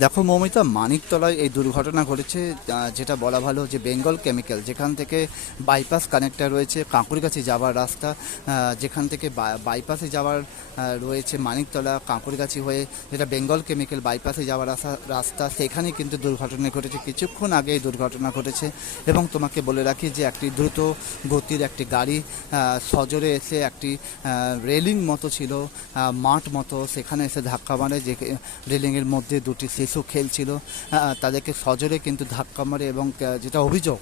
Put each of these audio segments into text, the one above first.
দেখো মৌমিতা, মানিকতলায় এই দুর্ঘটনা ঘটেছে, যেটা বলা ভালো যে বেঙ্গল কেমিক্যাল, যেখান থেকে বাইপাস কানেক্টার রয়েছে কাঁকুড়গাছি যাওয়ার রাস্তা, যেখান থেকে বাইপাসে যাওয়ার রয়েছে মানিকতলা কাঁকুড়গাছি হয়ে, যেটা বেঙ্গল কেমিক্যাল বাইপাসে যাওয়ার রাস্তা, সেখানে কিন্তু দুর্ঘটনা ঘটেছে। কিছুক্ষণ আগে এই দুর্ঘটনা ঘটেছে এবং তোমাকে বলে রাখি যে একটি দ্রুত গতির একটি গাড়ি সজোরে এসে একটি রেলিং মতো ছিল, মাঠ মতো, সেখানে এসে ধাক্কা মারে। যে রেলিংয়ের মধ্যে দুটি শিশু খেলছিল, তাদেরকে সজোরে কিন্তু ধাক্কা মারে এবং যেটা অভিযোগ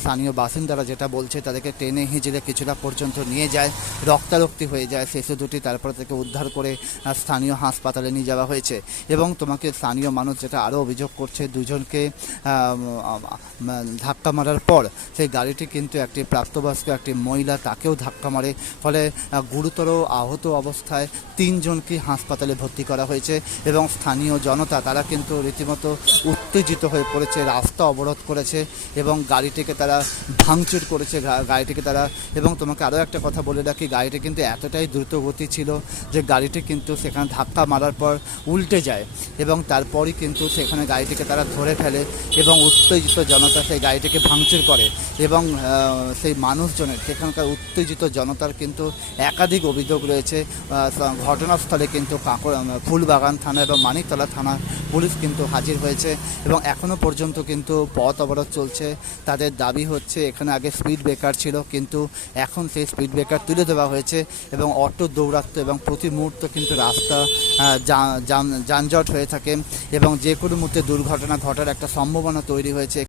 স্থানীয় বাসিন্দারা যেটা বলছে, তাদেরকে টেনে হিঁচড়ে কিছুটা পর্যন্ত নিয়ে যায়, রক্তারক্তি হয়ে যায় শিশু দুটি। তারপর থেকে উদ্ধার করে স্থানীয় হাসপাতালে নিয়ে যাওয়া হয়েছে। এবং তোমাকে স্থানীয় মানুষ যেটা আরও অভিযোগ করছে, দুজনকে ধাক্কা মারার পর সেই গাড়িটি কিন্তু একটি প্রাপ্তবয়স্ক একটি মহিলা, তাকেও ধাক্কা মারে। ফলে গুরুতর আহত অবস্থায় তিনজনকে হাসপাতালে ভর্তি করা হয়েছে। এবং স্থানীয় জনতা তারা কিন্তু রীতিমতো উত্তেজিত হয়ে পড়েছে, রাস্তা অবরোধ করেছে এবং গাড়িটিকে তারা ভাঙচুর করেছে গাড়িটিকে তারা। এবং তোমাকে আরও একটা কথা বলে রাখি, গাড়িটি কিন্তু এতটাই দ্রুত গতি ছিল যে গাড়িটি কিন্তু সেখানে ধাক্কা মারার পর উল্টে যায় এবং তারপরই কিন্তু সেখানে গাড়িটিকে তারা ধরে ফেলে এবং উত্তেজিত জনতা সেই গাড়িটিকে ভাঙচুর করে। এবং সেই মানুষজনের, সেখানকার উত্তেজিত জনতার কিন্তু একাধিক অভিযোগ রয়েছে। ঘটনাস্থলে কিন্তু ফুলবাগান থানা এবং মানিকতলা থানা পুলিশ কিন্তু হাজির হয়েছে এবং এখনও পর্যন্ত কিন্তু পথ অবরোধ চলছে। তাদের দাবি হচ্ছে, এখানে আগে স্পিড ব্রেকার ছিল, কিন্তু এখন সেই স্পিড ব্রেকার তুলে দেওয়া হয়েছে এবং অটো দৌরাত্ম্য এবং প্রতি মুহূর্ত কিন্তু রাস্তা যানজট হয়ে থাকে এবং যে কোনো মুহূর্তে দুর্ঘটনা ঘটার একটা সম্ভাবনা তৈরি হয়েছে।